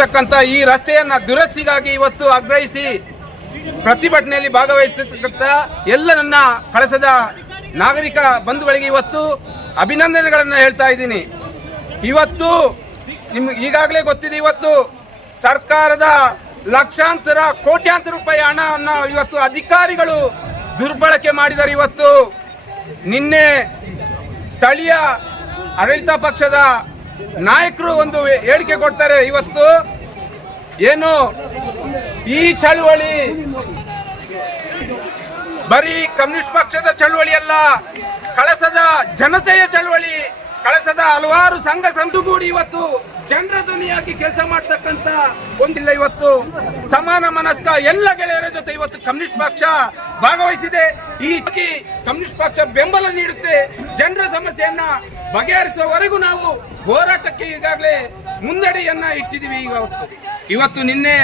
ಇರ್ತಕ್ಕಂಥ ಈ ರಸ್ತೆಯನ್ನ ದುರಸ್ತಿಗಾಗಿ ಇವತ್ತು ಆಗ್ರಹಿಸಿ ಪ್ರತಿಭಟನೆಯಲ್ಲಿ ಭಾಗವಹಿಸಿರ್ತಕ್ಕಂಥ ಎಲ್ಲ ನನ್ನ ಕಳಸದ ನಾಗರಿಕ ಬಂಧುಗಳಿಗೆ ಇವತ್ತು ಅಭಿನಂದನೆಗಳನ್ನು ಹೇಳ್ತಾ ಇದ್ದೀನಿ. ಇವತ್ತು ನಿಮ್ಗೆ ಈಗಾಗಲೇ ಗೊತ್ತಿದೆ, ಇವತ್ತು ಸರ್ಕಾರದ ಲಕ್ಷಾಂತರ ಕೋಟ್ಯಾಂತರ ರೂಪಾಯಿ ಹಣವನ್ನು ಇವತ್ತು ಅಧಿಕಾರಿಗಳು ದುರ್ಬಳಕೆ ಮಾಡಿದ್ದಾರೆ. ಇವತ್ತು ನಿನ್ನೆ ಸ್ಥಳೀಯ ಆಡಳಿತ ಪಕ್ಷದ ನಾಯಕರು ಒಂದು ಹೇಳಿಕೆ ಕೊಡ್ತಾರೆ. ಇವತ್ತು ಏನು ಈ ಚಳುವಳಿ ಬರೀ ಕಮ್ಯುನಿಸ್ಟ್ ಪಕ್ಷದ ಚಳುವಳಿ ಅಲ್ಲ, ಕಳಸದ ಜನತೆಯ ಚಳುವಳಿ, ಕಳಸದ ಹಲವಾರು ಸಂಘ ಸಂದುಗೂಡಿ ಇವತ್ತು ಜನರ ಧ್ವನಿಯಾಗಿ ಕೆಲಸ ಮಾಡ್ತಕ್ಕಂತ ಒಂದಿಲ್ಲ ಇವತ್ತು. ಸಮಾನ ಮನಸ್ಕ ಎಲ್ಲ ಗೆಳೆಯರ ಜೊತೆ ಇವತ್ತು ಕಮ್ಯುನಿಸ್ಟ್ ಪಕ್ಷ ಭಾಗವಹಿಸಿದೆ. ಈ ಕಮ್ಯುನಿಸ್ಟ್ ಪಕ್ಷ ಬೆಂಬಲ ನೀಡುತ್ತೆ. ಜನರ ಸಮಸ್ಯೆಯನ್ನ ಬಗೆಹರಿಸುವವರೆಗೂ ನಾವು ಹೋರಾಟಕ್ಕೆ ಈಗಾಗಲೇ ಮುಂದಡಿಯನ್ನ ಇಟ್ಟಿದ್ದೀವಿ ಇವತ್ತು ಇವತ್ತು ನಿನ್ನೆ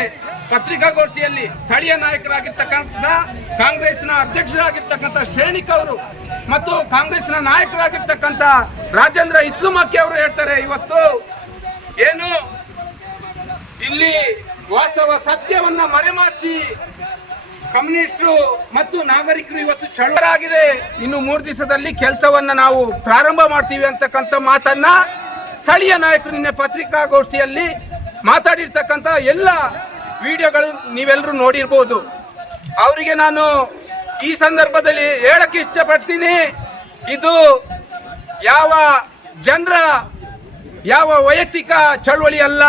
ಪತ್ರಿಕಾಗೋಷ್ಠಿಯಲ್ಲಿ ಸ್ಥಳೀಯ ನಾಯಕರಾಗಿರ್ತಕ್ಕಂಥ ಕಾಂಗ್ರೆಸ್ನ ಅಧ್ಯಕ್ಷರಾಗಿರ್ತಕ್ಕಂಥ ಶ್ರೇಣಿಕ್ ಅವರು ಮತ್ತು ಕಾಂಗ್ರೆಸ್ನ ನಾಯಕರಾಗಿರ್ತಕ್ಕಂಥ ರಾಜೇಂದ್ರ ಇತ್ಲುಮಕ್ಕಿ ಅವರು ಹೇಳ್ತಾರೆ, ಇವತ್ತು ಏನು ಇಲ್ಲಿ ವಾಸ್ತವ ಸತ್ಯವನ್ನ ಮರೆಮಾಚಿ ಕಮ್ಯುನಿಸ್ಟರು ಮತ್ತು ನಾಗರಿಕರು ಇವತ್ತು ಚಳವರಾಗಿದೆ. ಇನ್ನು ಮೂರು ದಿವಸದಲ್ಲಿ ಕೆಲಸವನ್ನ ನಾವು ಪ್ರಾರಂಭ ಮಾಡ್ತೀವಿ ಅಂತಕ್ಕಂಥ ಮಾತನ್ನ ಸ್ಥಳೀಯ ನಾಯಕರು ನಿನ್ನೆ ಪತ್ರಿಕಾಗೋಷ್ಠಿಯಲ್ಲಿ ಮಾತಾಡಿರ್ತಕ್ಕಂಥ ಎಲ್ಲ ವಿಡಿಯೋಗಳು ನೀವೆಲ್ಲರೂ ನೋಡಿರ್ಬೋದು. ಅವರಿಗೆ ನಾನು ಈ ಸಂದರ್ಭದಲ್ಲಿ ಹೇಳಕ್ಕೆ ಇಷ್ಟಪಡ್ತೀನಿ. ಇದು ಯಾವ ಜನರ, ಯಾವ ವೈಯಕ್ತಿಕ ಚಳವಳಿ ಅಲ್ಲ,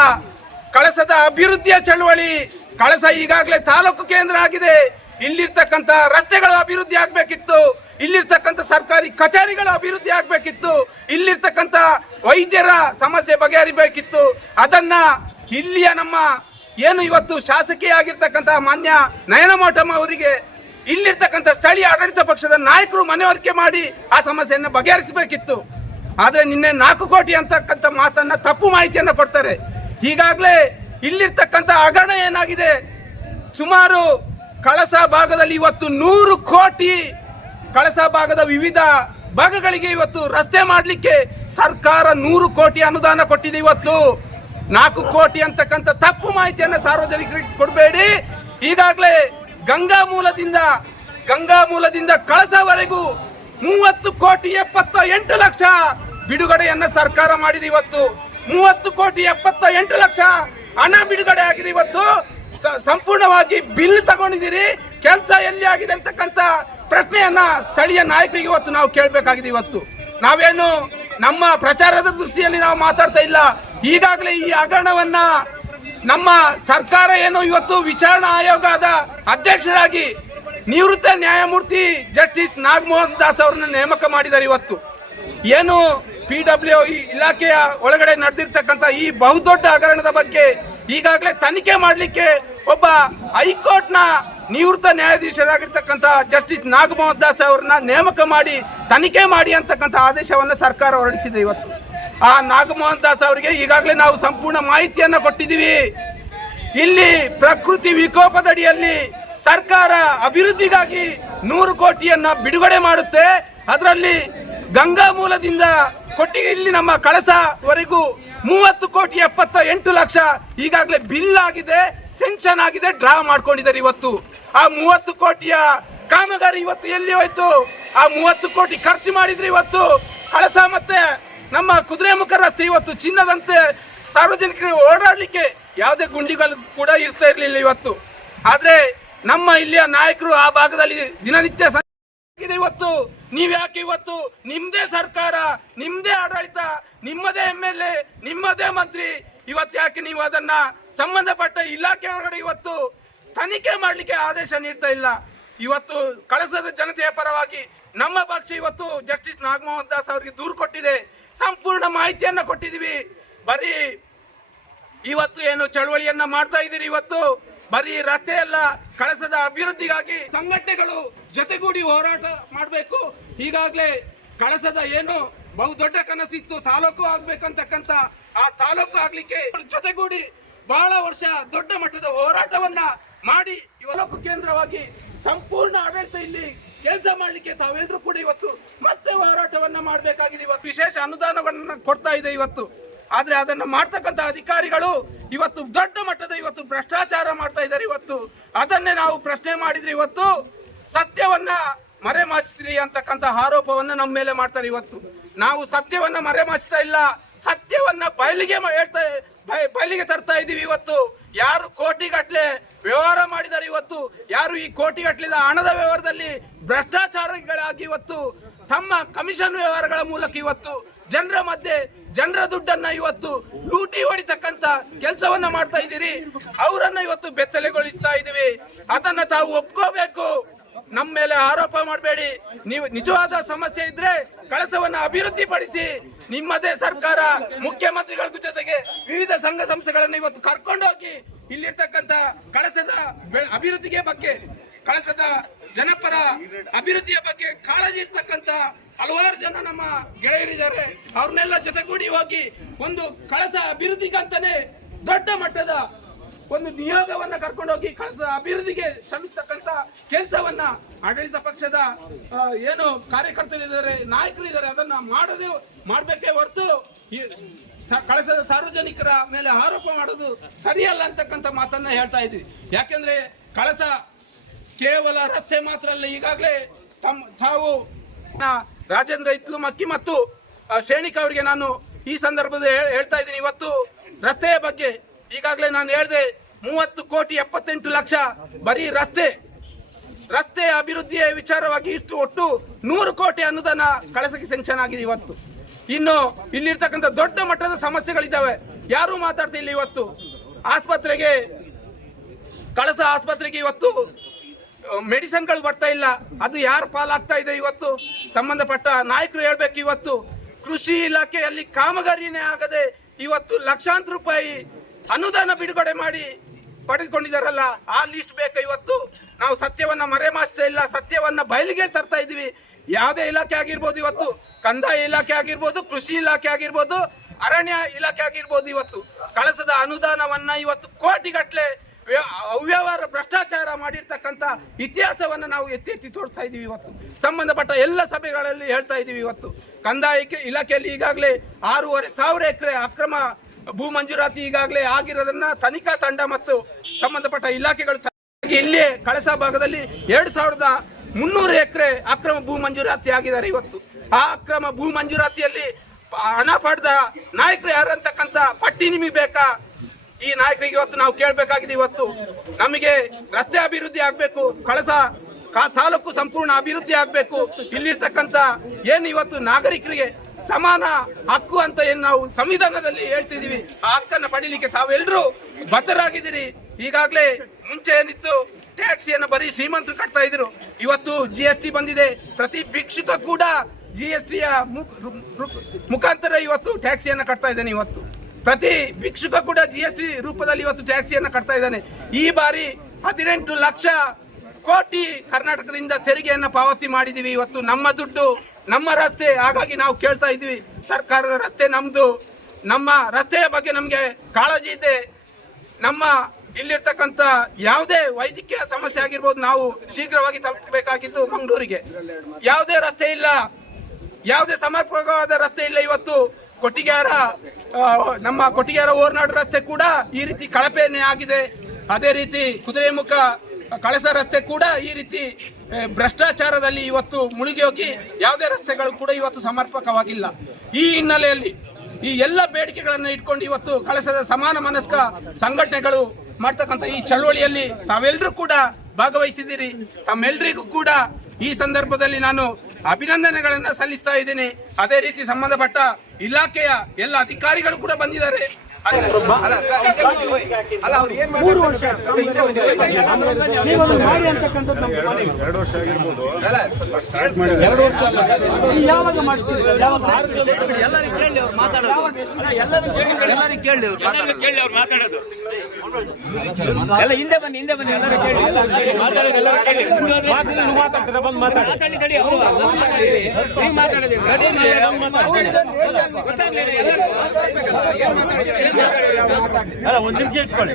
ಕಳಸದ ಅಭಿವೃದ್ಧಿಯ ಚಳವಳಿ, ಕಳಸ ಈಗಾಗಲೇ ತಾಲೂಕು ಕೇಂದ್ರ ಆಗಿದೆ. ಇಲ್ಲಿರ್ತಕ್ಕಂಥ ರಸ್ತೆಗಳ ಅಭಿವೃದ್ಧಿ ಆಗಬೇಕಿತ್ತು. ಇಲ್ಲಿರ್ತಕ್ಕಂಥ ಸರ್ಕಾರಿ ಕಚೇರಿಗಳು ಅಭಿವೃದ್ಧಿ ಆಗಬೇಕಿತ್ತು. ಇಲ್ಲಿರ್ತಕ್ಕಂಥ ವೈದ್ಯರ ಸಮಸ್ಯೆ ಬಗೆಹರಿಬೇಕಿತ್ತು. ಅದನ್ನ ಇಲ್ಲಿಯ ನಮ್ಮ ಏನು ಇವತ್ತು ಶಾಸಕಿ ಆಗಿರ್ತಕ್ಕಂತಹ ಮಾನ್ಯ ನಯನಮೋಟಮ್ಮ ಅವರಿಗೆ ಇಲ್ಲಿರ್ತಕ್ಕಂಥ ಸ್ಥಳೀಯ ಆಡಳಿತ ಪಕ್ಷದ ನಾಯಕರು ಮನವರಿಕೆ ಮಾಡಿ ಆ ಸಮಸ್ಯೆಯನ್ನು ಬಗೆಹರಿಸಬೇಕಿತ್ತು. ಆದರೆ ನಿನ್ನೆ ನಾಲ್ಕು ಕೋಟಿ ಅಂತಕ್ಕಂಥ ಮಾತನ್ನ ತಪ್ಪು ಮಾಹಿತಿಯನ್ನು ಕೊಡ್ತಾರೆ. ಈಗಾಗಲೇ ಇಲ್ಲಿರ್ತಕ್ಕಂಥ ಹಗರಣ ಏನಾಗಿದೆ? ಸುಮಾರು ಕಳಸ ಭಾಗದಲ್ಲಿ ಇವತ್ತು ನೂರು ಕೋಟಿ ಕಳಸ ಭಾಗದ ವಿವಿಧ ಭಾಗಗಳಿಗೆ ಇವತ್ತು ರಸ್ತೆ ಮಾಡಲಿಕ್ಕೆ ಸರ್ಕಾರ ನೂರು ಕೋಟಿ ಅನುದಾನ ಕೊಟ್ಟಿದೆ ಇವತ್ತು. ನಾಲ್ಕು ಕೋಟಿ ಅಂತಕ್ಕಂಥ ತಪ್ಪು ಮಾಹಿತಿಯನ್ನ ಸಾರ್ವಜನಿಕರಿಗೆ ಕೊಡಬೇಡಿ. ಈಗಾಗಲೇ ಗಂಗಾ ಮೂಲದಿಂದ ಗಂಗಾ ಮೂಲದಿಂದ ಕಳಸವರೆಗೂ ಮೂವತ್ತು ಕೋಟಿ ಎಪ್ಪತ್ತ ಎಂಟು ಲಕ್ಷ ಬಿಡುಗಡೆಯನ್ನ ಸರ್ಕಾರ ಮಾಡಿದೆ ಇವತ್ತು. ಮೂವತ್ತು ಕೋಟಿ ಎಪ್ಪತ್ತ ಎಂಟು ಲಕ್ಷ ಹಣ ಬಿಡುಗಡೆ ಆಗಿದೆ ಇವತ್ತು. ಸಂಪೂರ್ಣವಾಗಿ ಬಿಲ್ ತಗೊಂಡಿದ್ದೀರಿ. ಕೆಲಸ ಎಲ್ಲಿ ಆಗಿದೆ ಅಂತಕ್ಕಂಥ ಪ್ರಶ್ನೆಯನ್ನ ಸ್ಥಳೀಯ ನಾಯಕರಿಗೆ ಇವತ್ತು ನಾವು ಕೇಳಬೇಕಾಗಿದೆ ಇವತ್ತು. ನಾವೇನು ನಮ್ಮ ಪ್ರಚಾರದ ದೃಷ್ಟಿಯಲ್ಲಿ ನಾವು ಮಾತಾಡ್ತಾ ಇಲ್ಲ. ಈಗಾಗಲೇ ಈ ಹಗರಣವನ್ನ ನಮ್ಮ ಸರ್ಕಾರ ಏನು ಇವತ್ತು ವಿಚಾರಣಾ ಆಯೋಗದ ಅಧ್ಯಕ್ಷರಾಗಿ ನಿವೃತ್ತ ನ್ಯಾಯಮೂರ್ತಿ ಜಸ್ಟಿಸ್ ನಾಗಮೋಹನ್ ದಾಸ್ ಅವರನ್ನ ನೇಮಕ ಮಾಡಿದ್ದಾರೆ ಇವತ್ತು. ಏನು ಪಿ ಡಬ್ಲ್ಯೂ ಇಲಾಖೆಯ ಒಳಗಡೆ ನಡೆದಿರ್ತಕ್ಕಂಥ ಈ ಬಹುದೊಡ್ಡ ಹಗರಣದ ಬಗ್ಗೆ ಈಗಾಗಲೇ ತನಿಖೆ ಮಾಡಲಿಕ್ಕೆ ಒಬ್ಬ ಹೈಕೋರ್ಟ್ನ ನಿವೃತ್ತ ನ್ಯಾಯಾಧೀಶರಾಗಿರ್ತಕ್ಕಂಥ ಜಸ್ಟಿಸ್ ನಾಗಮೋಹನ್ ದಾಸ್ ಅವರನ್ನ ನೇಮಕ ಮಾಡಿ ತನಿಖೆ ಮಾಡಿ ಅಂತಕ್ಕಂಥ ಆದೇಶವನ್ನು ಸರ್ಕಾರ ಹೊರಡಿಸಿದೆ ಇವತ್ತು. ಆ ನಾಗಮೋಹನ್ ದಾಸ್ ಅವರಿಗೆ ಈಗಾಗಲೇ ನಾವು ಸಂಪೂರ್ಣ ಮಾಹಿತಿಯನ್ನು ಕೊಟ್ಟಿದ್ದೀವಿ. ಇಲ್ಲಿ ಪ್ರಕೃತಿ ವಿಕೋಪದಡಿಯಲ್ಲಿ ಸರ್ಕಾರ ಅಭಿವೃದ್ಧಿಗಾಗಿ ನೂರು ಕೋಟಿಯನ್ನ ಬಿಡುಗಡೆ ಮಾಡುತ್ತೆ. ಅದರಲ್ಲಿ ಗಂಗಾ ಮೂಲದಿಂದ ಕೊಟ್ಟಿ ಇಲ್ಲಿ ನಮ್ಮ ಕಳಸವರೆಗೂ ಮೂವತ್ತು ಕೋಟಿ ಎಪ್ಪತ್ತ ಎಂಟು ಲಕ್ಷ ಈಗಾಗಲೇ ಬಿಲ್ ಆಗಿದೆ ಸೆಂಕ್ಷನ್ ಆಗಿದೆ ಡ್ರಾ ಮಾಡ್ಕೊಂಡಿದ್ದಾರೆ ಇವತ್ತು. ಆ ಮೂವತ್ತು ಕೋಟಿಯ ಕಾಮಗಾರಿ ಇವತ್ತು ಎಲ್ಲಿ ಹೋಯ್ತು? ಆ ಮೂವತ್ತು ಕೋಟಿ ಖರ್ಚು ಮಾಡಿದ್ರೆ ಇವತ್ತು ಕಳಸ ಮತ್ತೆ ನಮ್ಮ ಕುದುರೆಮುಖ ರಸ್ತೆ ಇವತ್ತು ಚಿನ್ನದಂತೆ ಸಾರ್ವಜನಿಕರು ಓಡಾಡಲಿಕ್ಕೆ ಯಾವುದೇ ಗುಂಡಿಗಳು ಕೂಡ ಇರ್ತಾ ಇರಲಿಲ್ಲ ಇವತ್ತು. ಆದರೆ ನಮ್ಮ ಇಲ್ಲಿಯ ನಾಯಕರು ಆ ಭಾಗದಲ್ಲಿ ದಿನನಿತ್ಯ ಇವತ್ತು. ನೀವು ಯಾಕೆ ಇವತ್ತು ನಿಮ್ಮದೇ ಸರ್ಕಾರ ನಿಮ್ಮದೇ ಆಡಳಿತ, ನಿಮ್ಮದೇ ಎಂ ಎಲ್ ಎ, ನಿಮ್ಮದೇ ಮಂತ್ರಿ, ಇವತ್ತು ಯಾಕೆ ನೀವು ಅದನ್ನ ಸಂಬಂಧಪಟ್ಟ ಇಲಾಖೆ ಒಳಗಡೆ ಇವತ್ತು ತನಿಖೆ ಮಾಡಲಿಕ್ಕೆ ಆದೇಶ ನೀಡ್ತಾ ಇಲ್ಲ. ಇವತ್ತು ಕಳಸದ ಜನತೆಯ ಪರವಾಗಿ ನಮ್ಮ ಪಕ್ಷ ಇವತ್ತು ಜಸ್ಟಿಸ್ ನಾಗಮೋಹನ್ ದಾಸ್ ಅವರಿಗೆ ದೂರು ಕೊಟ್ಟಿದೆ. ಸಂಪೂರ್ಣ ಮಾಹಿತಿಯನ್ನ ಕೊಟ್ಟಿದ್ದೀವಿ. ಬರೀ ಇವತ್ತು ಏನು ಚಳವಳಿಯನ್ನ ಮಾಡ್ತಾ ಇದ್ದೀರಿ ಇವತ್ತು? ಬರೀ ರಸ್ತೆ ಅಲ್ಲ, ಕಳಸದ ಅಭಿವೃದ್ಧಿಗಾಗಿ ಸಂಘಟನೆಗಳು ಜೊತೆಗೂಡಿ ಹೋರಾಟ ಮಾಡಬೇಕು. ಈಗಾಗಲೇ ಕಳಸದ ಏನು ಬಹುದೊಡ್ಡ ಕನಸಿತ್ತು, ತಾಲೂಕು ಆಗ್ಬೇಕಂತಕ್ಕಂತ ಆ ತಾಲೂಕು ಆಗ್ಲಿಕ್ಕೆ ಜೊತೆಗೂಡಿ ಬಹಳ ವರ್ಷ ದೊಡ್ಡ ಮಟ್ಟದ ಹೋರಾಟವನ್ನ ಮಾಡಿ ತಾಲೂಕು ಕೇಂದ್ರವಾಗಿ ಸಂಪೂರ್ಣ ಆಡಳಿತ ಇಲ್ಲಿ ಕೆಲಸ ಮಾಡಲಿಕ್ಕೆ ತಾವೆಲ್ಲರೂ ಕೂಡ ಇವತ್ತು ಮತ್ತೆ ಹೋರಾಟವನ್ನ ಮಾಡಬೇಕಾಗಿದೆ. ಇವತ್ತು ವಿಶೇಷ ಅನುದಾನವನ್ನ ಕೊಡ್ತಾ ಇದೆ ಇವತ್ತು. ಆದ್ರೆ ಅದನ್ನ ಮಾಡ್ತಕ್ಕಂತ ಅಧಿಕಾರಿಗಳು ಇವತ್ತು ದೊಡ್ಡ ಮಟ್ಟದ ಇವತ್ತು ಭ್ರಷ್ಟಾಚಾರ ಮಾಡ್ತಾ ಇದ್ದಾರೆ ಇವತ್ತು. ಅದನ್ನೇ ನಾವು ಪ್ರಶ್ನೆ ಮಾಡಿದ್ರೆ ಇವತ್ತು ಸತ್ಯವನ್ನ ಮರೆಮಾಚ್ತೀರಿ ಅಂತಕ್ಕಂತ ಆರೋಪವನ್ನ ನಮ್ಮ ಮೇಲೆ ಮಾಡ್ತಾರೆ ಇವತ್ತು. ನಾವು ಸತ್ಯವನ್ನ ಮರೆಮಾಚ್ತಾ ಇಲ್ಲ. ಸತ್ಯವನ್ನ ಬಯಲಿಗೆ ಹೇಳ್ತಾ ಬಯ- ಬಯಲಿಗೆ ತರ್ತಾ ಇದೀವಿ ಇವತ್ತು. ಯಾರು ಕೋಟಿಗಟ್ಲೆ ವ್ಯವಹಾರ ಮಾಡಿದ್ದಾರೆ ಇವತ್ತು. ಯಾರು ಈ ಕೋಟಿಗಟ್ಲಿದ ಹಣದ ವ್ಯವಹಾರದಲ್ಲಿ ಭ್ರಷ್ಟಾಚಾರಗಳಾಗಿ ಇವತ್ತು ತಮ್ಮ ಕಮಿಷನ್ ವ್ಯವಹಾರಗಳ ಮೂಲಕ ಇವತ್ತು ಜನರ ಮಧ್ಯೆ ಜನರ ದುಡ್ಡನ್ನ ಇವತ್ತು ಲೂಟಿ ಹೊಡಿತಕ್ಕಂತ ಕೆಲಸವನ್ನ ಮಾಡ್ತಾ ಇದ್ದೀರಿ. ಅವರನ್ನ ಇವತ್ತು ಬೆತ್ತಲೆಗೊಳಿಸ್ತಾ ಇದ್ದೀವಿ. ಅದನ್ನ ತಾವು ಒಪ್ಕೋಬೇಕು. ನಮ್ಮ ಮೇಲೆ ಆರೋಪ ಮಾಡಬೇಡಿ. ನೀವು ನಿಜವಾದ ಸಮಸ್ಯೆ ಇದ್ರೆ ಕಳಸವನ್ನ ಅಭಿವೃದ್ಧಿ ಪಡಿಸಿ ನಿಮ್ಮದೇ ಸರ್ಕಾರ ಮುಖ್ಯಮಂತ್ರಿಗಳ ಜೊತೆಗೆ ವಿವಿಧ ಸಂಘ ಸಂಸ್ಥೆಗಳನ್ನು ಇವತ್ತು ಕರ್ಕೊಂಡೋಗಿ ಇಲ್ಲಿರ್ತಕ್ಕಂತ ಕಳಸದ ಅಭಿವೃದ್ಧಿಗೆ ಬಗ್ಗೆ, ಕಳಸದ ಜನಪರ ಅಭಿವೃದ್ಧಿಯ ಬಗ್ಗೆ ಕಾಳಜಿ ಇರ್ತಕ್ಕಂತ ಹಲವಾರು ಜನ ನಮ್ಮ ಗೆಳೆಯರಿದ್ದಾರೆ. ಅವ್ರನ್ನೆಲ್ಲ ಜೊತೆಗೂಡಿ ಹೋಗಿ ಒಂದು ಕಳಸ ಅಭಿವೃದ್ಧಿಗಂತಾನೆ ದೊಡ್ಡ ಒಂದು ನಿಯೋಗವನ್ನ ಕರ್ಕೊಂಡೋಗಿ ಕಳಸ ಅಭಿವೃದ್ಧಿಗೆ ಶ್ರಮಿಸ್ತಕ್ಕಂತ ಕೆಲಸವನ್ನ ಆಡಳಿತ ಪಕ್ಷದ ಏನು ನಾಯಕರು ಇದ್ದಾರೆ ಅದನ್ನ ಮಾಡದೆ, ಮಾಡಬೇಕೇ ಹೊರತು ಕಳಸದ ಸಾರ್ವಜನಿಕರ ಮೇಲೆ ಆರೋಪ ಮಾಡೋದು ಸರಿಯಲ್ಲ ಅಂತಕ್ಕಂಥ ಮಾತನ್ನ ಹೇಳ್ತಾ ಇದ್ವಿ. ಯಾಕೆಂದ್ರೆ ಕಳಸ ಕೇವಲ ರಸ್ತೆ ಮಾತ್ರ ಅಲ್ಲ, ಈಗಾಗಲೇ ತಮ್ಮ ತಾವು ರಾಜೇಂದ್ರ ಇತ್ಲು ಮಕ್ಕಿ ಮತ್ತು ಶ್ರೇಣಿಕ ಅವರಿಗೆ ನಾನು ಈ ಸಂದರ್ಭದಲ್ಲಿ ಹೇಳ್ತಾ ಇದ್ದೀನಿ. ಇವತ್ತು ರಸ್ತೆಯ ಬಗ್ಗೆ ಈಗಾಗಲೇ ನಾನು ಹೇಳಿದೆ ಮೂವತ್ತು ಕೋಟಿ ಎಪ್ಪತ್ತೆಂಟು ಲಕ್ಷ ಬರೀ ರಸ್ತೆ. ರಸ್ತೆ ಅಭಿವೃದ್ಧಿಯ ವಿಚಾರವಾಗಿ ಇಷ್ಟು ಒಟ್ಟು ನೂರು ಕೋಟಿ ಅನುದಾನ ಕಳಸಕ್ಕೆ ಸೆಂಕ್ಷನ್ ಆಗಿದೆ ಇವತ್ತು. ಇನ್ನು ಇಲ್ಲಿರ್ತಕ್ಕಂಥ ದೊಡ್ಡ ಮಟ್ಟದ ಸಮಸ್ಯೆಗಳಿದ್ದಾವೆ. ಯಾರು ಮಾತಾಡ್ತಿಲ್ಲ ಇವತ್ತು. ಆಸ್ಪತ್ರೆಗೆ, ಕಳಸ ಆಸ್ಪತ್ರೆಗೆ ಇವತ್ತು ಮೆಡಿಸಿನ್ಗಳು ಬರ್ತಾ ಇಲ್ಲ. ಅದು ಯಾರು ಪಾಲಾಗ್ತಾ ಇದೆ ಇವತ್ತು? ಸಂಬಂಧಪಟ್ಟ ನಾಯಕರು ಹೇಳ್ಬೇಕು ಇವತ್ತು. ಕೃಷಿ ಇಲಾಖೆಯಲ್ಲಿ ಕಾಮಗಾರಿನೇ ಆಗದೆ ಇವತ್ತು ಲಕ್ಷಾಂತರ ರೂಪಾಯಿ ಅನುದಾನ ಬಿಡುಗಡೆ ಮಾಡಿ ಪಡೆದುಕೊಂಡಿದ್ದಾರಲ್ಲ, ಆ ಲಿಸ್ಟ್ ಬೇಕು ಇವತ್ತು. ನಾವು ಸತ್ಯವನ್ನ ಮರೆಮಾಚ್ತಾ ಇಲ್ಲ, ಸತ್ಯವನ್ನ ಬಯಲಿಗೆ ತರ್ತಾ ಇದ್ದೀವಿ. ಯಾವುದೇ ಇಲಾಖೆ ಆಗಿರ್ಬೋದು ಇವತ್ತು, ಕಂದಾಯ ಇಲಾಖೆ ಆಗಿರ್ಬೋದು, ಕೃಷಿ ಇಲಾಖೆ ಆಗಿರ್ಬೋದು, ಅರಣ್ಯ ಇಲಾಖೆ ಆಗಿರ್ಬೋದು ಇವತ್ತು. ಕಳಸದ ಅನುದಾನವನ್ನ ಇವತ್ತು ಕೋಟಿಗಟ್ಲೆ ವ್ಯ- ಅವ್ಯವಹಾರ, ಭ್ರಷ್ಟಾಚಾರ ಮಾಡಿರ್ತಕ್ಕಂಥ ಇತಿಹಾಸವನ್ನ ನಾವು ಎತ್ತಿ ಎತ್ತಿ ತೋರಿಸ್ತಾ ಇದ್ದೀವಿ ಇವತ್ತು. ಸಂಬಂಧಪಟ್ಟ ಎಲ್ಲ ಸಭೆಗಳಲ್ಲಿ ಹೇಳ್ತಾ ಇದ್ದೀವಿ ಇವತ್ತು. ಕಂದಾಯ ಇಲಾಖೆಯಲ್ಲಿ ಈಗಾಗಲೇ ಆರೂವರೆ ಸಾವಿರ ಎಕರೆ ಅಕ್ರಮ ಭೂ ಮಂಜೂರಾತಿ ಈಗಾಗಲೇ ಆಗಿರೋದನ್ನ ತನಿಖಾ ತಂಡ ಮತ್ತು ಸಂಬಂಧಪಟ್ಟ ಇಲಾಖೆಗಳು ಇಲ್ಲಿ ಕಳಸ ಭಾಗದಲ್ಲಿ ಎರಡು ಸಾವಿರದ ಮುನ್ನೂರು ಎಕರೆ ಅಕ್ರಮ ಭೂ ಮಂಜೂರಾತಿ ಆಗಿದ್ದಾರೆ ಇವತ್ತು. ಆ ಅಕ್ರಮ ಭೂ ಮಂಜೂರಾತಿಯಲ್ಲಿ ಹಣ ಪಡೆದ ನಾಯಕರು ಯಾರಂತಕ್ಕಂಥ ಪಟ್ಟಿ ನಿಮಗೆ ಬೇಕಾ? ಈ ನಾಯಕರಿಗೆ ಇವತ್ತು ನಾವು ಕೇಳಬೇಕಾಗಿದೆ ಇವತ್ತು. ನಮಗೆ ರಸ್ತೆ ಅಭಿವೃದ್ಧಿ ಆಗಬೇಕು, ಕಳಸ ತಾಲೂಕು ಸಂಪೂರ್ಣ ಅಭಿವೃದ್ಧಿ ಆಗಬೇಕು. ಇಲ್ಲಿರ್ತಕ್ಕಂಥ ಏನು ಇವತ್ತು ನಾಗರಿಕರಿಗೆ ಸಮಾನ ಹಕ್ಕು ಅಂತ ಏನು ನಾವು ಸಂವಿಧಾನದಲ್ಲಿ ಹೇಳ್ತಿದೀವಿ ಆ ಹಕ್ಕನ್ನು ಪಡೀಲಿಕ್ಕೆ ತಾವೆಲ್ಲರೂ ಬದ್ಧರಾಗಿದ್ದೀರಿ. ಈಗಾಗಲೇ ಮುಂಚೆ ಏನಿತ್ತು, ಟ್ಯಾಕ್ಸಿಯನ್ನು ಬರೀ ಶ್ರೀಮಂತರು ಕಟ್ತಾ ಇದ್ರು. ಇವತ್ತು ಜಿ ಎಸ್ ಟಿ ಬಂದಿದೆ. ಪ್ರತಿ ಭಿಕ್ಷುಕ ಕೂಡ ಜಿ ಎಸ್ ಟಿಯ ಮುಖಾಂತರ ಇವತ್ತು ಟ್ಯಾಕ್ಸಿಯನ್ನು ಕಟ್ತಾ ಇದ್ದಾನೆ ಇವತ್ತು. ಪ್ರತಿ ಭಿಕ್ಷುಕ ಕೂಡ ಜಿ ಎಸ್ ಟಿ ರೂಪದಲ್ಲಿ ಇವತ್ತು ಟ್ಯಾಕ್ಸಿಯನ್ನು ಕಟ್ತಾ ಇದ್ದಾನೆ. ಈ ಬಾರಿ ಹದಿನೆಂಟು ಲಕ್ಷ ಕೋಟಿ ಕರ್ನಾಟಕದಿಂದ ತೆರಿಗೆಯನ್ನು ಪಾವತಿ ಮಾಡಿದೀವಿ ಇವತ್ತು ನಮ್ಮ ದುಡ್ಡು ನಮ್ಮ ರಸ್ತೆ, ಹಾಗಾಗಿ ನಾವು ಕೇಳ್ತಾ ಇದ್ವಿ, ಸರ್ಕಾರದ ರಸ್ತೆ ನಮ್ದು. ನಮ್ಮ ರಸ್ತೆಯ ಬಗ್ಗೆ ನಮಗೆ ಕಾಳಜಿ ಇದೆ. ನಮ್ಮ ಇಲ್ಲಿರ್ತಕ್ಕಂಥ ಯಾವುದೇ ವೈದ್ಯಕೀಯ ಸಮಸ್ಯೆ ಆಗಿರ್ಬೋದು, ನಾವು ಶೀಘ್ರವಾಗಿ ತಲುಪಬೇಕಾಗಿತ್ತು ಮಂಗಳೂರಿಗೆ. ಯಾವುದೇ ರಸ್ತೆ ಇಲ್ಲ. ಯಾವುದೇ ಸಮರ್ಪಕವಾದ ರಸ್ತೆ ಇಲ್ಲ ಇವತ್ತು. ಕೊಟ್ಟಿಗೆಹಾರ ನಮ್ಮ ಕೊಟ್ಟಿಗೆಹಾರ ಓರ್ನಾಡು ರಸ್ತೆ ಕೂಡ ಈ ರೀತಿ ಕಳಪೆನೇ ಆಗಿದೆ. ಅದೇ ರೀತಿ ಕುದುರೆಮುಖ ಕಳಸ ರಸ್ತೆ ಕೂಡ ಈ ರೀತಿ ಭ್ರಷ್ಟಾಚಾರದಲ್ಲಿ ಇವತ್ತು ಮುಳುಗಿ ಹೋಗಿ ಯಾವುದೇ ರಸ್ತೆಗಳು ಕೂಡ ಇವತ್ತು ಸಮರ್ಪಕವಾಗಿಲ್ಲ. ಈ ಹಿನ್ನೆಲೆಯಲ್ಲಿ ಈ ಎಲ್ಲ ಬೇಡಿಕೆಗಳನ್ನು ಇಟ್ಕೊಂಡು ಇವತ್ತು ಕಳಸದ ಸಮಾನ ಮನಸ್ಕ ಸಂಘಟನೆಗಳು ಮಾಡ್ತಕ್ಕಂಥ ಈ ಚಳುವಳಿಯಲ್ಲಿ ತಾವೆಲ್ಲರೂ ಕೂಡ ಭಾಗವಹಿಸಿದ್ದೀರಿ. ತಮ್ಮೆಲ್ಲರಿಗೂ ಕೂಡ ಈ ಸಂದರ್ಭದಲ್ಲಿ ನಾನು ಅಭಿನಂದನೆಗಳನ್ನು ಸಲ್ಲಿಸ್ತಾ ಇದ್ದೀನಿ. ಅದೇ ರೀತಿ ಸಂಬಂಧಪಟ್ಟ ಇಲಾಖೆಯ ಎಲ್ಲ ಅಧಿಕಾರಿಗಳು ಕೂಡ ಬಂದಿದ್ದಾರೆ. ನೀವೊಂದು ಮಾಡಿ ಅಂತಕ್ಕಂಥದ್ದು ನಮ್ಮ ಮನವಿ. ಎರಡು ವರ್ಷ ಆಗಿರ್ಬೋದು ಎರಡು ವರ್ಷ. ಯಾವಾಗ ಮಾಡ್ತೀವಿ? ಎಲ್ಲರಿಗೂ ಕೇಳಿ ಅವ್ರು ಮಾತಾಡೋದು ಎಲ್ಲ ಹಿಂದೆ ಬನ್ನಿ ಹಿಂದೆ ಬನ್ನಿ ಎಲ್ಲರೂ ಕೇಳಿ ಮಾತಾಡೋದು ಎಲ್ಲರೂ ಕೇಳಿ ಮಾತಾಡಿ ಮಾತಾಡ್ತಾರೆ ಬಂದು ಮಾತಾಡಿ ಕಡಿ ಅವರು ನೀವು ಮಾತಾಡೋದಿಲ್ಲ ಅಲ್ಲ ಒಂದ್ ನಿಮಿಷ ಇಟ್ಕೊಳ್ಳಿ.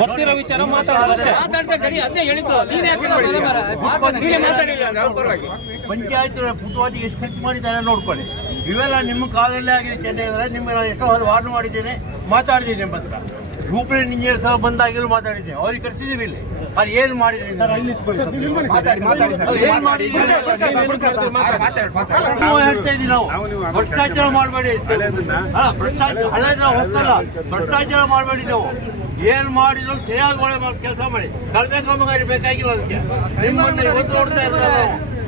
ಗೊತ್ತಿರೋ ವಿಚಾರ ಮಾತಾಡೋದು ಮಾತಾಡ್ತಾ ಕಡಿ ಅದನ್ನೇ ಹೇಳಿದ್ದು. ನೀನೇ ಯಾಕೆ ನೀನೇ ಮಾತಾಡಿಲ್ಲ ಅವ್ರ ಪರವಾಗಿ. ಪಂಚಾಯತ್ ಪುಟವಾಗಿ ಎಷ್ಟು ಖರ್ಚು ಮಾಡಿದ್ದಾರೆ ನೋಡ್ಕೊಳ್ಳಿ. ಇವೆಲ್ಲ ನಿಮ್ಮ ಕಾಲಲ್ಲೇ ಆಗಿದೆ ಚೆನ್ನೈ ಅಂದ್ರೆ ನಿಮ್ಮ ಎಷ್ಟೋ ಹೊರ ವಾರ್ಡ್ ಮಾಡಿದ್ದೇನೆ ಮಾತಾಡಿದ್ದೀನಿ ನಿಮ್ಮ ಹತ್ರ ಸೂಪರ್ ಇಂಜಿನಿಯರ್ ಸಹ ಬಂದಾಗಲೂ ಮಾತಾಡಿದ್ದೀನಿ. ಅವ್ರಿಗೆ ಕರ್ಸಿದೀವಿ ಇಲ್ಲಿ. ಅವ್ರು ಏನು ಮಾಡಿದ್ರಿ ಸರ್ ಅಲ್ಲಿ ಏನ್ ಮಾಡಿದ್ರಿ? ನಾವು ಹೇಳ್ತಾ ಇದ್ದೀವಿ ನಾವು. ಭ್ರಷ್ಟಾಚಾರ ಮಾಡಬೇಡಿ ಭ್ರಷ್ಟಾಚಾರ ಹಳೆ ನಾವು ಹೊಸಲ್ಲ ಭ್ರಷ್ಟಾಚಾರ ಮಾಡಬೇಡಿ ನಾವು. ಏನ್ ಮಾಡಿದ್ರು ಸರಿಯಾಗಿ ಕೆಲಸ ಮಾಡಿ. ಕಳಪೆ ಕಾಮಗಾರಿ ಬೇಕಾಗಿಲ್ಲ ಅದಕ್ಕೆ. ನಿಮ್ಮನ್ನ ಇವತ್ತು ನೋಡ್ತಾ ಇರ್ತಾರೆ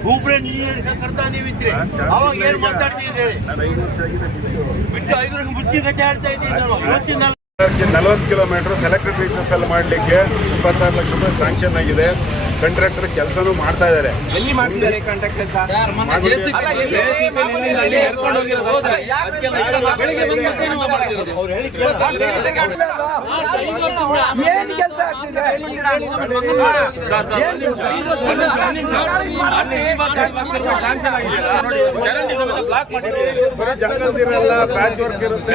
ನಾವು ನೀರು ಕರ್ತ ನೀವಿದ್ರಿ? ಅವಾಗ ಏನ್ ಆಗಿದೆ ಬಿಟ್ಟು ಐದು ವರ್ಷ ಮುಚ್ಚಿ ಗತಿ ಆಡ್ತಾ ಇದ್ದೀನಿ ನಾನು. ಇವತ್ತಿನ ನಲವತ್ತು ಕಿಲೋಮೀಟರ್ ಸೆಲೆಕ್ಟೆಡ್ ರೀಚಸ್ ಅಲ್ಲಿ ಮಾಡಲಿಕ್ಕೆ ಇಪ್ಪತ್ತಾರು ಲಕ್ಷ ರೂಪಾಯಿ ಸ್ಯಾಂಕ್ಷನ್ ಆಗಿದೆ. ಕಾಂಟ್ರಾಕ್ಟರ್ ಕೆಲಸನೂ ಮಾಡ್ತಾ ಇದ್ದಾರೆ ಎಲ್ಲಿ ಮಾಡ್ತಿದ್ದಾರೆ ಕಾಂಟ್ರಾಕ್ಟರ್ ಸರ್ ಏನ್ ಕೆಲಸ ಬರೀ ಜಂಗಲ್ದಿರಲ್ಲ ಪ್ಯಾಚ್ ವರ್ಕ್ ಇರುತ್ತೆ.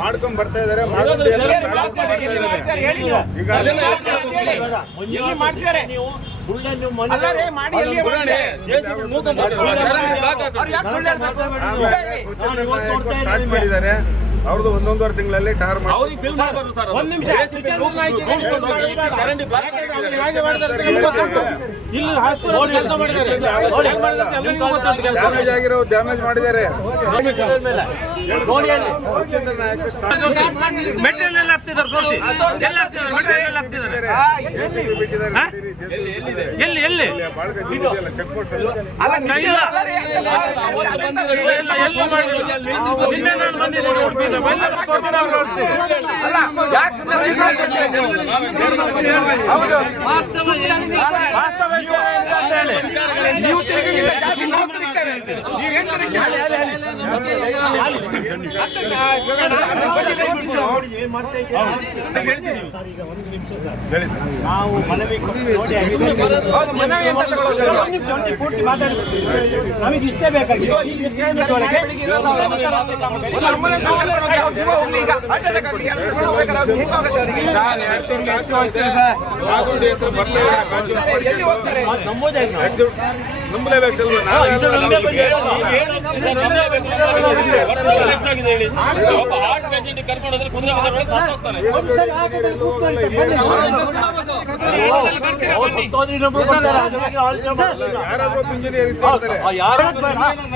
ಮಾಡ್ಕೊಂಡ್ ಬರ್ತಾ ಇದಾರೆ. ಈಗ ಎಲ್ಲಿ ಮಾಡ್ತಾರೆ. ನೀವು ಸುಳ್ಳೆ ನೀವು ಮನೆ ಸ್ಟಾರ್ಟ್ ಮಾಡಿದ್ದಾರೆ. ಅವ್ರದ್ದು ಒಂದೊಂದುವರೆ ತಿಂಗಳಲ್ಲಿ ಟಾರ್ ಮಾಡಿ ಒಂದ್ ನಿಮಿಷ. ಇಲ್ಲಿ ಹಾಸ್ಪಿಟಲ್ ಕೆಲಸ ಮಾಡಿದ್ದಾರೆ. ನೋಡಿ ಹೆಂಗ್ ಮಾಡಿದ್ದಾರೆ ಅಂತ ಎಲ್ಲರಿಗೂ ಗೊತ್ತುಂಟು ಕೆಲಸ. ಡ್ಯಾಮೇಜ್ ಆಗಿರೋ ಡ್ಯಾಮೇಜ್ ಮಾಡಿದ್ದಾರೆ. ಮೆಟೀರಿಯಲ್ ಎಲ್ಲ ಹಾಕ್ತಿದ್ದಾರೆ ತೋರಿಸಿ ಎಲ್ಲ ಹಾಕ್ತಿದ್ದಾರೆ? ಮೆಟೀರಿಯಲ್ ಎಲ್ಲ ಹಾಕ್ತಿದ್ದಾರೆ? ಎಲ್ಲಿ ಎಲ್ಲಿ. ವಾಸ್ತವ ಹೇಳಿ. ನೀವು ಜಾಸ್ತಿ ನಾವು ಮನವಿ ಮನವಿ ಪೂರ್ತಿ ಮಾತಾಡ್ಬಿಡ್ತೀವಿ. ನಮಗೆ ಇಷ್ಟೇ ಬೇಕಾಗಿದೆ ಈ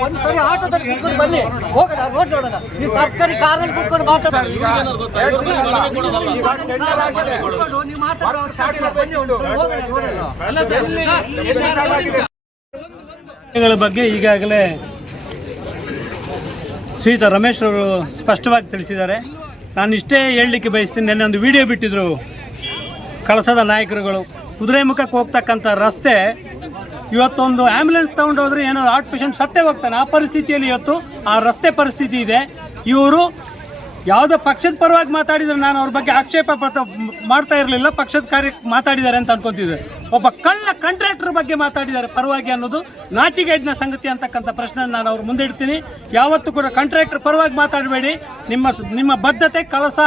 ಒಂದ್ಸರಿ ಆಟೋದಲ್ಲಿ ಕುತ್ಕೊಂಡು ಬನ್ನಿ ಹೋಗೋಣ ರೋಡ್ ನೋಡೋಣ ನೀವು ಸರ್ಕಾರಿ ಕಾರಲ್ಲಿ ಕೂತ್ಕೊಂಡು ಮಾತಾಡಿ ಕೂತ್ಕೊಂಡು ನೀವು ಮಾತಾಡೋ ಬನ್ನಿ ಹೋಗೋಣ ಬಗ್ಗೆ ಈಗಾಗಲೇ ಶ್ರೀಯುತ ರಮೇಶ್ ಅವರು ಸ್ಪಷ್ಟವಾಗಿ ತಿಳಿಸಿದ್ದಾರೆ. ನಾನು ಇಷ್ಟೇ ಹೇಳಲಿಕ್ಕೆ ಬಯಸ್ತೀನಿ, ನೆನ್ನೆ ಒಂದು ವಿಡಿಯೋ ಬಿಟ್ಟಿದ್ರು ಕಳಸದ ನಾಯಕರುಗಳು. ಕುದುರೆಮುಖಕ್ಕೆ ಹೋಗ್ತಕ್ಕಂಥ ರಸ್ತೆ, ಇವತ್ತೊಂದು ಆ್ಯಂಬುಲೆನ್ಸ್ ತೊಗೊಂಡೋದ್ರೆ ಏನಾದ್ರು ಏನೋ ಹಾರ್ಟ್ ಪೇಷಂಟ್ ಸತ್ತೇ ಹೋಗ್ತಾನೆ. ಆ ಪರಿಸ್ಥಿತಿಯಲ್ಲಿ ಇವತ್ತು ಆ ರಸ್ತೆ ಪರಿಸ್ಥಿತಿ ಇದೆ. ಇವರು ಯಾವುದೋ ಪಕ್ಷದ ಪರವಾಗಿ ಮಾತಾಡಿದರೆ ನಾನು ಅವ್ರ ಬಗ್ಗೆ ಆಕ್ಷೇಪ ಮಾಡ್ತಾ ಇರಲಿಲ್ಲ, ಪಕ್ಷದ ಕಾರ್ಯ ಮಾತಾಡಿದ್ದಾರೆ ಅಂತ ಅನ್ಕೊಂತಿದ್ದೆ. ಒಬ್ಬ ಕಳ್ಳ ಕಾಂಟ್ರಾಕ್ಟರ್ ಬಗ್ಗೆ ಮಾತಾಡಿದ್ದಾರೆ, ಪರವಾಗಿ ಅನ್ನೋದು ನಾಚಿಗೇಡಿನ ಸಂಗತಿ ಅಂತಕ್ಕಂಥ ಪ್ರಶ್ನೆ ನಾನು ಅವ್ರು ಮುಂದೆ ಇಡ್ತೀನಿ. ಯಾವತ್ತೂ ಕೂಡ ಕಾಂಟ್ರಾಕ್ಟರ್ ಪರವಾಗಿ ಮಾತಾಡಬೇಡಿ. ನಿಮ್ಮ ನಿಮ್ಮ ಬದ್ಧತೆ, ಕಳಸ,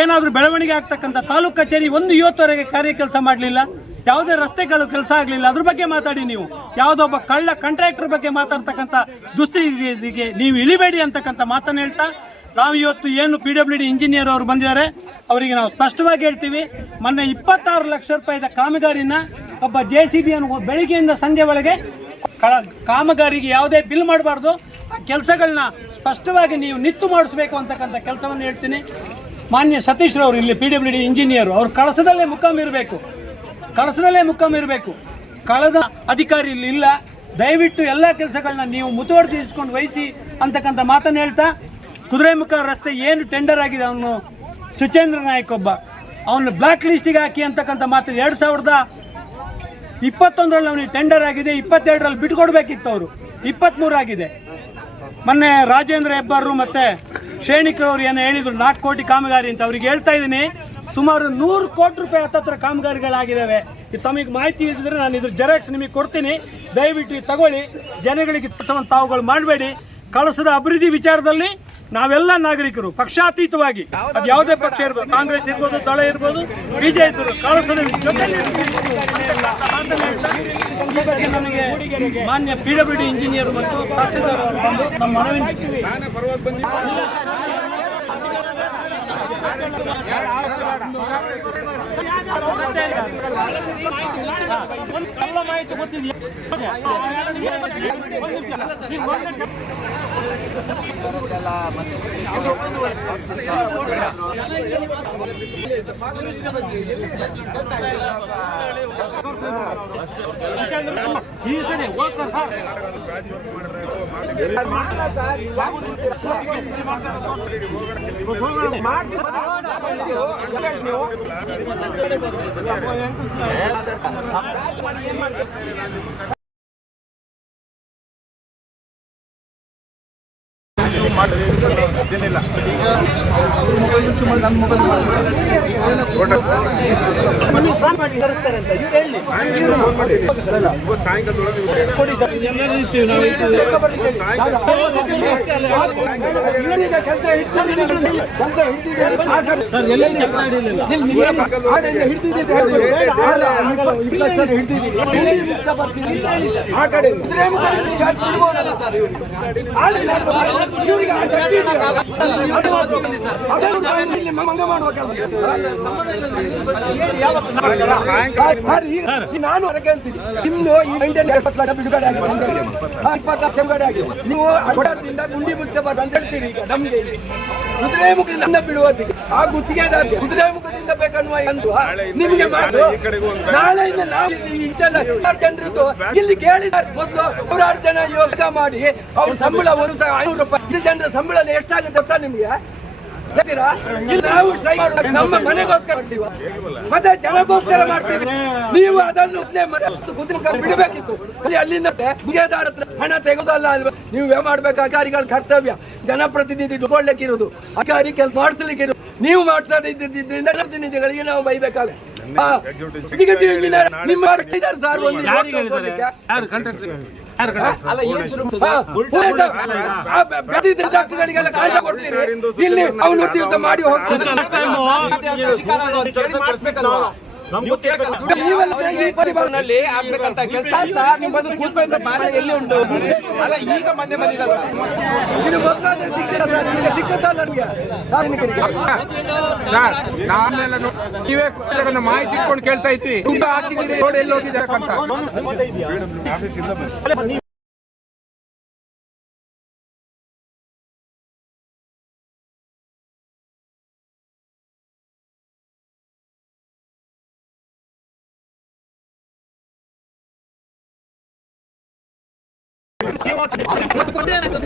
ಏನಾದರೂ ಬೆಳವಣಿಗೆ ಆಗ್ತಕ್ಕಂಥ ತಾಲೂಕು ಕಚೇರಿ ಒಂದು ಇವತ್ತುವರೆಗೆ ಕಾರ್ಯ ಕೆಲಸ ಮಾಡಲಿಲ್ಲ. ಯಾವುದೇ ರಸ್ತೆಗಳು ಕೆಲಸ ಆಗಲಿಲ್ಲ. ಅದ್ರ ಬಗ್ಗೆ ಮಾತಾಡಿ ನೀವು. ಯಾವುದೊಬ್ಬ ಕಳ್ಳ ಕಾಂಟ್ರಾಕ್ಟರ್ ಬಗ್ಗೆ ಮಾತಾಡ್ತಕ್ಕಂಥ ದುಸ್ಥಿತಿಗೆ ನೀವು ಇಳಿಬೇಡಿ ಅಂತಕ್ಕಂಥ ಮಾತನ್ನು ಹೇಳ್ತಾ ನಾವು ಇವತ್ತು ಏನು ಪಿ ಡಬ್ಲ್ಯೂ ಡಿ ಇಂಜಿನಿಯರ್ ಅವರು ಬಂದಿದ್ದಾರೆ, ಅವರಿಗೆ ನಾವು ಸ್ಪಷ್ಟವಾಗಿ ಹೇಳ್ತೀವಿ, ಮೊನ್ನೆ ಇಪ್ಪತ್ತಾರು ಲಕ್ಷ ರೂಪಾಯಿದ ಕಾಮಗಾರಿನ ಒಬ್ಬ ಜೆ ಸಿ ಬಿಯನ್ನು ಬೆಳಿಗ್ಗೆಯಿಂದ ಸಂಜೆ ಒಳಗೆ ಕಾಮಗಾರಿಗೆ ಯಾವುದೇ ಬಿಲ್ ಮಾಡಬಾರ್ದು, ಆ ಕೆಲಸಗಳನ್ನ ಸ್ಪಷ್ಟವಾಗಿ ನೀವು ನಿತ್ತು ಮಾಡಿಸ್ಬೇಕು ಅಂತಕ್ಕಂಥ ಕೆಲಸವನ್ನು ಹೇಳ್ತೀನಿ. ಮಾನ್ಯ ಸತೀಶ್ ರವರು ಇಲ್ಲಿ ಪಿ ಡಬ್ಲ್ಯೂ ಡಿ ಇಂಜಿನಿಯರು ಅವ್ರು ಕಳಸದಲ್ಲೇ ಮುಖಾಮ್ ಇರಬೇಕು, ಕಳಸದಲ್ಲೇ ಮುಖಾಮ್ ಇರಬೇಕು. ಕಳೆದ ಅಧಿಕಾರಿ ಇಲ್ಲಿ ಇಲ್ಲ, ದಯವಿಟ್ಟು ಎಲ್ಲ ಕೆಲಸಗಳನ್ನ ನೀವು ಮುತುವರ್ಜಿಸ್ಕೊಂಡು ವಹಿಸಿ ಅಂತಕ್ಕಂಥ ಮಾತನ್ನು ಹೇಳ್ತಾ ಕುದುರೆಮುಖ ರಸ್ತೆ ಏನು ಟೆಂಡರ್ ಆಗಿದೆ ಅವನು? ಸುಚೇಂದ್ರ ನಾಯಕ್ ಒಬ್ಬ. ಅವನು ಬ್ಲ್ಯಾಕ್ ಲಿಸ್ಟಿಗೆ ಹಾಕಿ ಅಂತಕ್ಕಂಥ ಮಾತು ಎರಡು ಸಾವಿರದ ಇಪ್ಪತ್ತೊಂದರಲ್ಲಿ ಅವನಿಗೆ ಟೆಂಡರ್ ಆಗಿದೆ, ಇಪ್ಪತ್ತೆರಡರಲ್ಲಿ ಬಿಟ್ಕೊಡ್ಬೇಕಿತ್ತು ಅವರು. ಇಪ್ಪತ್ತ್ಮೂರು ಆಗಿದೆ. ಮೊನ್ನೆ ರಾಜೇಂದ್ರ ಹೆಬ್ಬಾರರು ಮತ್ತು ಅವರು ಏನು ಹೇಳಿದರು, ನಾಲ್ಕು ಕೋಟಿ ಕಾಮಗಾರಿ ಅಂತ. ಅವ್ರಿಗೆ ಹೇಳ್ತಾ ಇದ್ದೀನಿ, ಸುಮಾರು ನೂರು ಕೋಟಿ ರೂಪಾಯಿ ಹತ್ತತ್ರ ಕಾಮಗಾರಿಗಳಾಗಿದ್ದಾವೆ. ಇದು ತಮಗೆ ಮಾಹಿತಿ ಇದ್ದರೆ ನಾನು ಇದ್ರ ಜೆರಾಕ್ಸ್ ನಿಮಗೆ ಕೊಡ್ತೀನಿ. ದಯವಿಟ್ಟು ತಗೊಳ್ಳಿ. ಜನಗಳಿಗೆ ತಾವುಗಳು ಮಾಡಬೇಡಿ. ಕಳಸದ ಅಭಿವೃದ್ಧಿ ವಿಚಾರದಲ್ಲಿ ನಾವೆಲ್ಲ ನಾಗರಿಕರು ಪಕ್ಷಾತೀತವಾಗಿ. ಅದು ಯಾವುದೇ ಪಕ್ಷ ಇರ್ಬೋದು ಕಾಂಗ್ರೆಸ್ ಇರ್ಬೋದು ದಳ ಇರ್ಬೋದು ಬಿಜೆಪಿ ಇರ್ಬೋದು ಕಳಸದ ಮಾನ್ಯ ಪಿ ಡಬ್ಲ್ಯೂ ಡಿ ಇಂಜಿನಿಯರ್ ಮತ್ತು ತಹಸೀಲ್ದಾರ್ ಅವರು ಬಂದು ನಮ್ಮ ಮನವಿ ಎಲ್ಲ ಮಾಹಿತಿ ಗೊತ್ತಿದೆಯಾ ಈ ಸರಿ ಮಾಡಿದ್ರಿ ಹೋಗ್ತಾರೆ ಸರ್ ಇದೇನಿಲ್ಲ ಇವತ್ತು ಸಾಯಂಕಾಲದೊಳಗೆ ನಾನು ಹೊರಗೆ ಹೇಳ್ತೀನಿ ಈ ಇಂಡಿಯನ್ ಎಪ್ಪತ್ತು ಲಕ್ಷ ಬಿಡುಗಡೆ ಆಗಿದೆ. ಇಪ್ಪತ್ತು ಲಕ್ಷ ಬಿಡುಗಡೆ ಆಗಿದೆ ನೀವು ಅಡ್ಡಾದಿಂದ ಗುಂಡಿ ಮುಚ್ಚಬಾರ್ದು ಅಂತ ಹೇಳ್ತೀರಿ ಈಗ ನಮ್ಗೆ. ಕುದುರೆ ಮುಖದಿಂದ ಬಿಡುವತ್ತಿಗೆ ಆ ಗುತ್ತಿಗೆದಾರರಿಗೆ ಕುದುರೆ ಮುಖದಿಂದ ಬೇಕನ್ನುವ ಎಂದು ನಿಮಗೆ ಮಾತು ನಾಳೆಯಿಂದ ನಾವು ನೂರಾರು ಜನರದ್ದು ಇಲ್ಲಿ ಕೇಳಿ ಮೊದಲು ನೂರಾರು ಜನ ಯೋಗ ಮಾಡಿ, ಅವ್ರ ಸಂಬಳ ಒಂದು ಸಾವಿರ ಐನೂರು ರೂಪಾಯಿ ಜನರ ಸಂಬಳ ಎಷ್ಟಾಗುತ್ತೆ ಗೊತ್ತಾ ನಿಮ್ಗೆ? ಇಲ್ಲಿ ನಾವು ನಮ್ಮ ಮನೆಗೋಸ್ಕರ ಮಾಡ್ತೀವ. ಮತ್ತೆ ಜನಗೋಸ್ಕರ ಮಾಡ್ತೀವಿ. ನೀವು ಅದನ್ನು ಬಿಡಬೇಕಿತ್ತು. ಅಲ್ಲಿ ಅಲ್ಲಿಂದ ಗುರಿಯದಾರ ಹತ್ರ ಹಣ ತೆಗೆದಲ್ಲ ಅಲ್ವಾ? ನೀವು ಮಾಡ್ಬೇಕು. ಅಧಿಕಾರಿಗಳ ಕರ್ತವ್ಯ. ಜನಪ್ರತಿನಿಧಿ ಇರೋದು ಅಧಿಕಾರಿ ಕೆಲಸ ಮಾಡಿಸ್ಲಿಕ್ಕಿರೋದು. ನೀವು ಮಾಡ್ತಾ ಇದ್ದಿದ್ದರಿಂದ ಪ್ರತಿನಿಧಿಗಳಿಗೆ ನಾವು ಬೈಬೇಕಾಗ ನಿಮ್ಮ ಸರ್. ಒಂದು ಕಾಯ್ದೆ ಇಲ್ಲಿ ಅವನು ದಿವಸ ಮಾಡಿ ಹೋಗ್ತಾರೆ ನೀವೆಲ್ಲ ಆಗ್ಬೇಕಂತ ಕೆಲಸ ಕೂತ್ಕೊಳ್ಳೋ ಎಲ್ಲಿ ಉಂಟು? ಅಲ್ಲ ಈಗ ಮಧ್ಯೆ ಬಂದಿದ್ದಾರೆ ಇದು ಮೊದಲಾದ್ರೆ ಸಿಕ್ಕಿಲ್ಲ ಸರ್ ನಿಮಗೆ ಸಿಕ್ಕುತ್ತಾ ನನಗೆ. ಸಾರ್ವಜನಿಕರಿಗೆ ಸರ್ ನಾವೆಲ್ಲ ನೋ- ನೀವೇ ಕೊಟ್ಟಿದ್ದನ್ನ ಮಾಹಿತಿ ಇಟ್ಕೊಂಡು ಕೇಳ್ತಾ ಇದ್ವಿ. ದುಡ್ಡು ಹಾಕಿದ್ದೀರಿ ಎಲ್ಲಿ ಹೋಗಿದೆ ಅಂತ. 待って待って。待って待って待って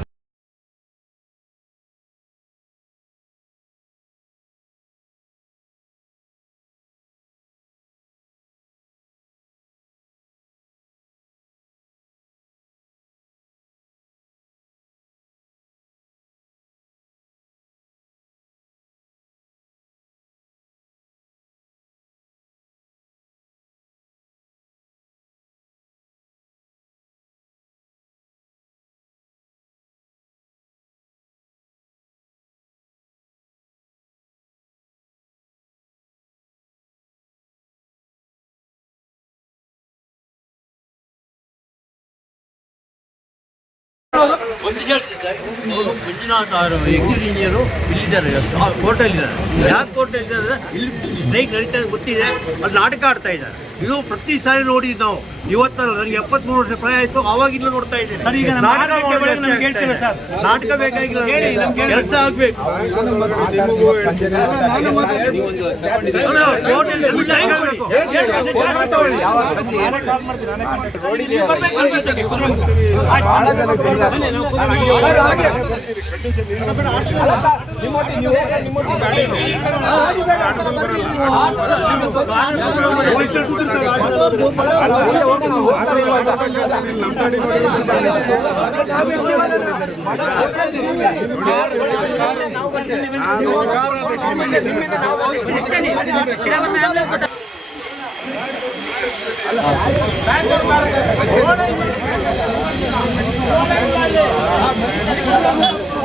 ಬಂದು ಒಂದು ಸರ್. ಅವರು ಮಂಜುನಾಥ್ ಅವರು ಇಂಜಿನಿಯರು ಇಲ್ಲಿದ್ದಾರೆ ಕೋರ್ಟಲ್ಲಿ ಇದ್ದಾರೆ ಯಾಕೆ ಕೋರ್ಟಲ್ಲಿದ್ದಾರೆ ಇಲ್ಲಿ ಸ್ಟ್ರೈಕ್ ನಡೀತಾ ಗೊತ್ತಿದೆ ಅಲ್ಲಿ ನಾಟಕ ಆಡ್ತಾ ಇದ್ದಾರೆ. ಇದು ಪ್ರತಿ ಸಾರಿ ನೋಡಿ ನಾವು. ಇವತ್ತಲ್ಲ ನನಗೆ ಎಪ್ಪತ್ಮೂರು ವರ್ಷ ಆಯ್ತು ಆಯಿತು ಅವಾಗಿಂದ ನೋಡ್ತಾ ಇದ್ದೇನೆ. ಸರ್, ಈಗ ನಮ್ಮ ನಾಟಕ. ನಾಟಕ ಬೇಕಾಗಿಲ್ಲ. ಕೆಲಸ ಆಗಬೇಕು. ಕೋರ್ಟಲ್ಲಿ ಎಲ್ಲ ಆಗಬೇಕು. ಸರ್